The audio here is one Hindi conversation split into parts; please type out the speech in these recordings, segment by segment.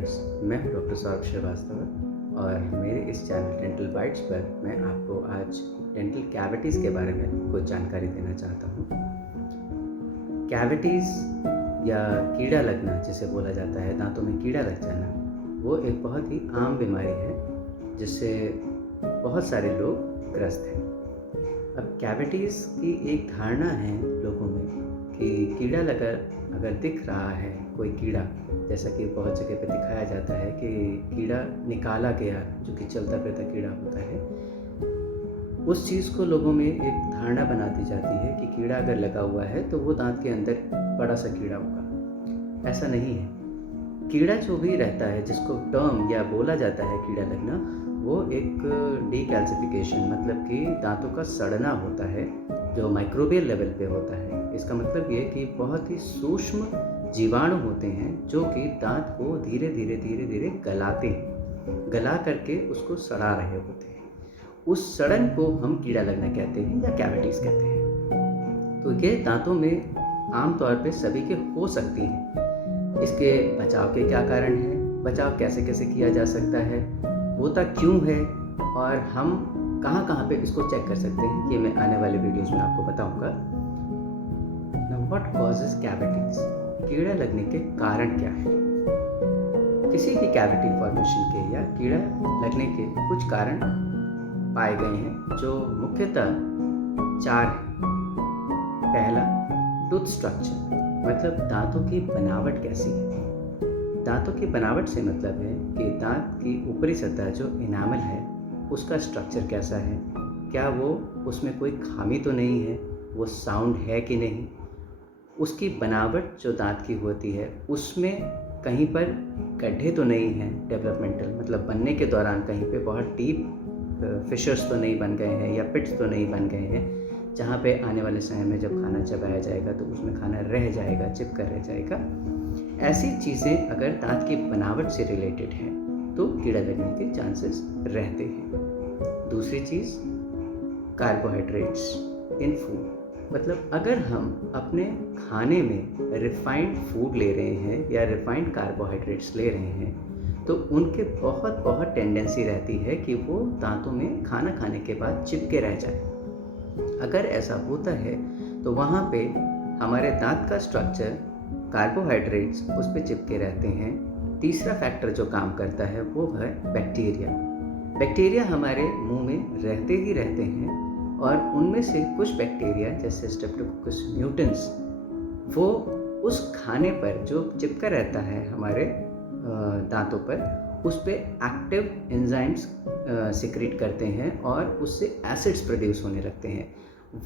फ्रेंड्स, मैं हूं डॉक्टर सौरभ श्रीवास्तव और मेरे इस चैनल डेंटल बाइट्स पर मैं आपको आज डेंटल कैविटीज़ के बारे में कुछ जानकारी देना चाहता हूं। कैविटीज़ या कीड़ा लगना जिसे बोला जाता है, दांतों में कीड़ा लग जाना, वो एक बहुत ही आम बीमारी है जिससे बहुत सारे लोग ग्रस्त हैं। अब कैविटीज़ की एक धारणा है लोगों में कि कीड़ा लगा अगर दिख रहा है कोई कीड़ा, जैसा कि बहुत जगह पे दिखाया जाता है कि कीड़ा निकाला गया, जो कि चलता फिरता कीड़ा होता है, उस चीज़ को लोगों में एक धारणा बना दी जाती है कि कीड़ा अगर लगा हुआ है तो वो दांत के अंदर बड़ा सा कीड़ा होगा। ऐसा नहीं है। कीड़ा जो भी रहता है, जिसको टर्म या बोला जाता है कीड़ा लगना, वो एक डीकैल्सिफिकेशन मतलब कि दांतों का सड़ना होता है जो माइक्रोबियल लेवल पे होता है। इसका मतलब ये कि बहुत ही सूक्ष्म जीवाणु होते हैं जो कि दांत को धीरे धीरे गलाते हैं, गला करके उसको सड़ा रहे होते हैं। उस सड़न को हम कीड़ा लगना कहते हैं या कैविटीज़ कहते हैं। तो ये दांतों में आमतौर पे सभी के हो सकती हैं। इसके बचाव के क्या कारण हैं, बचाव कैसे कैसे किया जा सकता है, होता क्यों है और हम कहाँ पे इसको चेक कर सकते हैं, ये मैं आने वाले वीडियोज़ में आपको बताऊंगा। नाउ व्हाट कॉजेस कैविटीज़, कीड़ा लगने के कारण क्या है। किसी भी कैविटी फॉर्मेशन के या कीड़ा लगने के कुछ कारण पाए गए हैं जो मुख्यतः 4 हैं। पहला, टूथ स्ट्रक्चर, मतलब दांतों की बनावट कैसी है। दांतों की बनावट से मतलब है कि दांत की ऊपरी सतह जो इनामल है उसका स्ट्रक्चर कैसा है, क्या वो उसमें कोई खामी तो नहीं है, वो साउंड है कि नहीं, उसकी बनावट जो दांत की होती है उसमें कहीं पर गड्ढे तो नहीं हैं डेवलपमेंटल, मतलब बनने के दौरान कहीं पे बहुत डीप फिशर्स तो नहीं बन गए हैं या पिट्स तो नहीं बन गए हैं जहाँ पे आने वाले समय में जब खाना चबाया जाएगा तो उसमें खाना रह जाएगा, चिपका रह जाएगा। ऐसी चीज़ें अगर दांत की बनावट से रिलेटेड हैं तो कीड़ा लगने के चांसेस रहते हैं। दूसरी चीज़, कार्बोहाइड्रेट्स इन फूड, मतलब अगर हम अपने खाने में रिफाइंड फूड ले रहे हैं या रिफाइंड कार्बोहाइड्रेट्स ले रहे हैं तो उनके बहुत टेंडेंसी रहती है कि वो दांतों में खाना खाने के बाद चिपके रह जाए। अगर ऐसा होता है तो वहाँ पे हमारे दांत का स्ट्रक्चर, कार्बोहाइड्रेट्स उस पर चिपके रहते हैं। तीसरा फैक्टर जो काम करता है वो है बैक्टीरिया। बैक्टीरिया हमारे मुंह में रहते ही रहते हैं और उनमें से कुछ बैक्टीरिया जैसे स्ट्रेप्टोकोकस म्यूटेंस, वो उस खाने पर जो चिपका रहता है हमारे दांतों पर, उस पर एक्टिव एंजाइम्स सिक्रीट करते हैं और उससे एसिड्स प्रोड्यूस होने लगते हैं।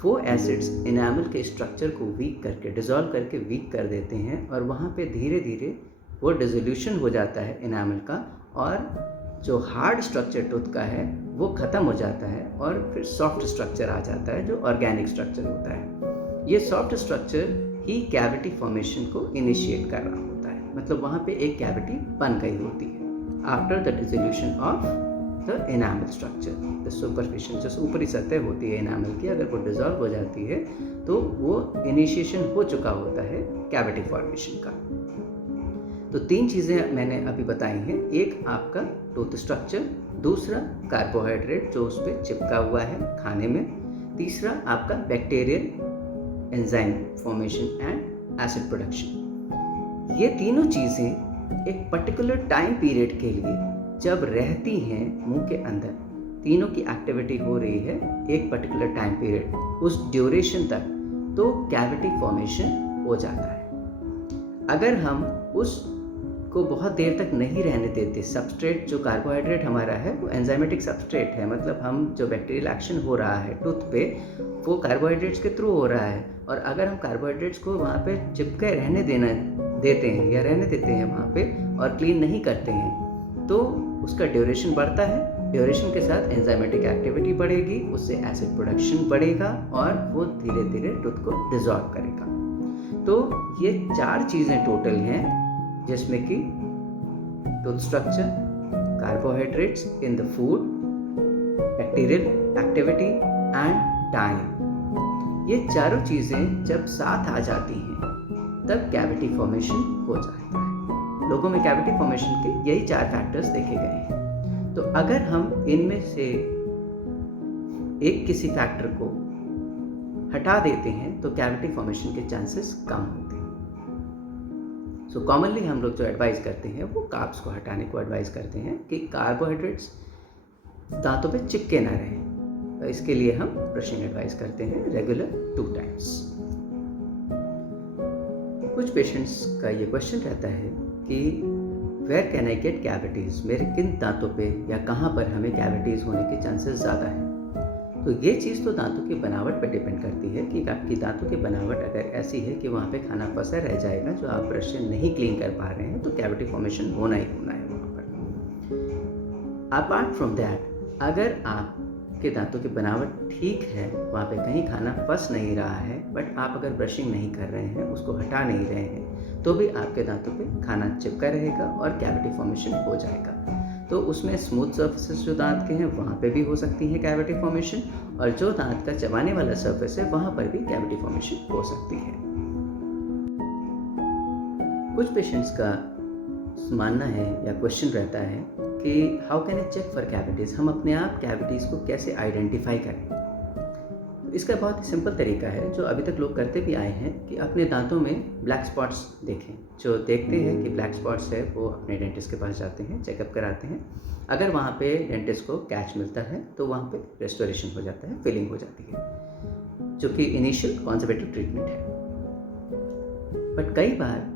वो एसिड्स इनामल के स्ट्रक्चर को वीक करके, डिज़ोल्व करके वीक कर देते हैं और वहाँ पे धीरे धीरे वो डिसोल्यूशन हो जाता है इनामल का और जो हार्ड स्ट्रक्चर टूथ का है वो ख़त्म हो जाता है और फिर सॉफ्ट स्ट्रक्चर आ जाता है जो ऑर्गेनिक स्ट्रक्चर होता है। ये सॉफ्ट स्ट्रक्चर ही कैविटी फॉर्मेशन को इनिशिएट कर रहा होता है, मतलब वहाँ पे एक कैविटी बन गई होती है after the dissolution of the enamel structure. The superficial जो ऊपरी सतह होती है इनामल की, अगर वो डिसॉल्व हो जाती है तो वो इनिशिएशन हो चुका होता है कैविटी फॉर्मेशन का। तो 3 चीज़ें मैंने अभी बताई हैं, एक आपका टूथ स्ट्रक्चर, दूसरा कार्बोहाइड्रेट जो उस पर चिपका हुआ है खाने में, तीसरा आपका bacterial enzyme formation and acid production. ये तीनों चीज़ें एक पर्टिकुलर टाइम पीरियड के लिए जब रहती हैं मुंह के अंदर, तीनों की एक्टिविटी हो रही है एक पर्टिकुलर टाइम पीरियड, उस ड्यूरेशन तक, तो कैविटी फॉर्मेशन हो जाता है। अगर हम उस को बहुत देर तक नहीं रहने देते, सबस्ट्रेट जो कार्बोहाइड्रेट हमारा है वो एंजाइमेटिक सबस्ट्रेट है, मतलब हम जो बैक्टीरियल एक्शन हो रहा है टूथ पे वो कार्बोहाइड्रेट्स के थ्रू हो रहा है, और अगर हम कार्बोहाइड्रेट्स को वहाँ पे चिपके रहने देते हैं या रहने देते हैं वहाँ पे और क्लीन नहीं करते हैं तो उसका ड्यूरेशन बढ़ता है। ड्यूरेशन के साथ एंजाइमेटिक एक्टिविटी बढ़ेगी, उससे एसिड प्रोडक्शन बढ़ेगा और वो धीरे धीरे टूथ को डिसॉल्व करेगा। तो ये 4 चीज़ें टोटल हैं जिसमें कि tooth structure, carbohydrates in the food, bacterial activity and time. ये चारों चीज़ें जब साथ आ जाती हैं तब कैविटी फॉर्मेशन हो जाता है। लोगों में कैविटी फॉर्मेशन के यही 4 फैक्टर्स देखे गए हैं। तो अगर हम इनमें से एक किसी फैक्टर को हटा देते हैं तो कैविटी फॉर्मेशन के चांसेस कम होते हैं। सो कॉमनली हम लोग जो एडवाइस करते हैं वो कार्ब्स को हटाने को एडवाइस करते हैं कि कार्बोहाइड्रेट्स दांतों पे चिपके ना रहें। तो इसके लिए हम ब्रशिंग एडवाइस करते हैं रेगुलर 2 टाइम्स। कुछ पेशेंट्स का ये क्वेश्चन रहता है कि where can I get cavities, मेरे किन दांतों पे या कहाँ पर हमें कैविटीज़ होने के चांसेस ज़्यादा हैं। तो ये चीज़ तो दांतों की बनावट पे डिपेंड करती है कि आपकी दांतों की बनावट अगर ऐसी है कि वहाँ पे खाना फंसा रह जाएगा जो आप ब्रश से नहीं क्लीन कर पा रहे हैं तो कैविटी फॉर्मेशन होना ही होना है वहाँ पर। अपार्ट फ्रॉम दैट, अगर आपके दांतों की बनावट ठीक है, वहाँ पे कहीं खाना फंस नहीं रहा है, बट आप अगर ब्रशिंग नहीं कर रहे हैं, उसको हटा नहीं रहे हैं, तो भी आपके दांतों पे खाना चिपका रहेगा और कैविटी फॉर्मेशन हो जाएगा। तो उसमें स्मूथ सर्फेसेस जो दांत के हैं वहाँ पे भी हो सकती है कैविटी फॉर्मेशन, और जो दांत का चबाने वाला सर्फेस है वहाँ पर भी कैविटी फॉर्मेशन हो सकती है। कुछ पेशेंट्स का मानना है या क्वेश्चन रहता है कि how can I check for cavities, हम अपने आप कैविटीज़ को कैसे आइडेंटिफाई करें। इसका बहुत ही सिंपल तरीका है जो अभी तक लोग करते भी आए हैं कि अपने दांतों में ब्लैक स्पॉट्स देखें। जो देखते हैं कि ब्लैक स्पॉट्स है वो अपने डेंटिस्ट के पास जाते हैं, चेकअप कराते हैं। अगर वहाँ पे डेंटिस्ट को कैच मिलता है तो वहाँ पे रेस्टोरेशन हो जाता है, फिलिंग हो जाती है, जो कि इनिशियल कंजर्वेटिव ट्रीटमेंट है। बट कई बार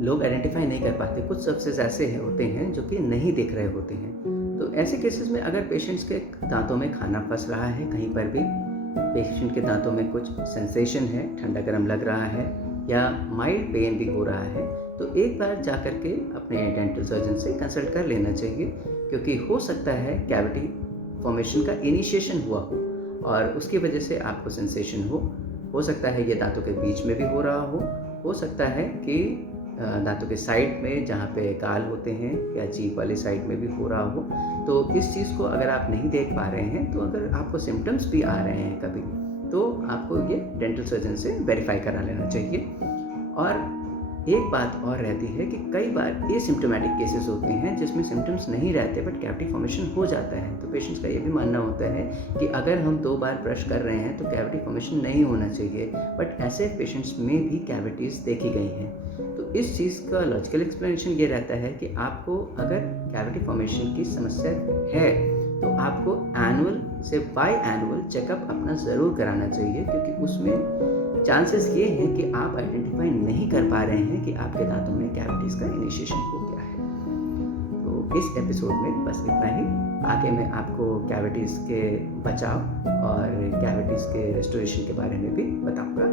लोग आइडेंटिफाई नहीं कर पाते, कुछ सर्फेसेस ऐसे होते हैं जो कि नहीं दिख रहे होते हैं। तो ऐसे केसेस में अगर पेशेंट्स के दांतों में खाना फंस रहा है, कहीं पर भी पेशेंट के दांतों में कुछ सेंसेशन है, ठंडा गर्म लग रहा है या माइल्ड पेन भी हो रहा है, तो एक बार जा कर के अपने डेंटल सर्जन से कंसल्ट कर लेना चाहिए, क्योंकि हो सकता है कैविटी फॉर्मेशन का इनिशिएशन हुआ हो और उसकी वजह से आपको सेंसेशन हो सकता है ये दांतों के बीच में भी हो रहा हो सकता है कि दांतों के साइड में जहाँ पे गाल होते हैं या जीभ वाली साइड में भी हो रहा हो। तो इस चीज़ को अगर आप नहीं देख पा रहे हैं, तो अगर आपको सिम्टम्स भी आ रहे हैं कभी, तो आपको ये डेंटल सर्जन से वेरीफाई करा लेना चाहिए। और एक बात और रहती है कि कई बार एसिम्प्टोमेटिक केसेस होते हैं जिसमें सिम्टम्स नहीं रहते बट कैविटी फॉर्मेशन हो जाता है। तो पेशेंट्स का ये भी मानना होता है कि अगर हम 2 बार ब्रश कर रहे हैं तो कैविटी फॉर्मेशन नहीं होना चाहिए, बट ऐसे पेशेंट्स में भी कैविटीज़ देखी गई हैं। तो इस चीज़ का लॉजिकल एक्सप्लेनेशन ये रहता है कि आपको अगर कैविटी फॉर्मेशन की समस्या है तो आपको एनुअल से बाई एनुअल चेकअप अपना ज़रूर कराना चाहिए, क्योंकि उसमें चांसेस ये हैं कि आप आइडेंटिफाई नहीं कर पा रहे हैं कि आपके दांतों में कैविटीज़ का इनिशिएशन हो गया है। तो इस एपिसोड में बस इतना ही। आगे मैं आपको कैविटीज़ के बचाव और कैविटीज़ के रेस्टोरेशन के बारे में भी बताऊंगा।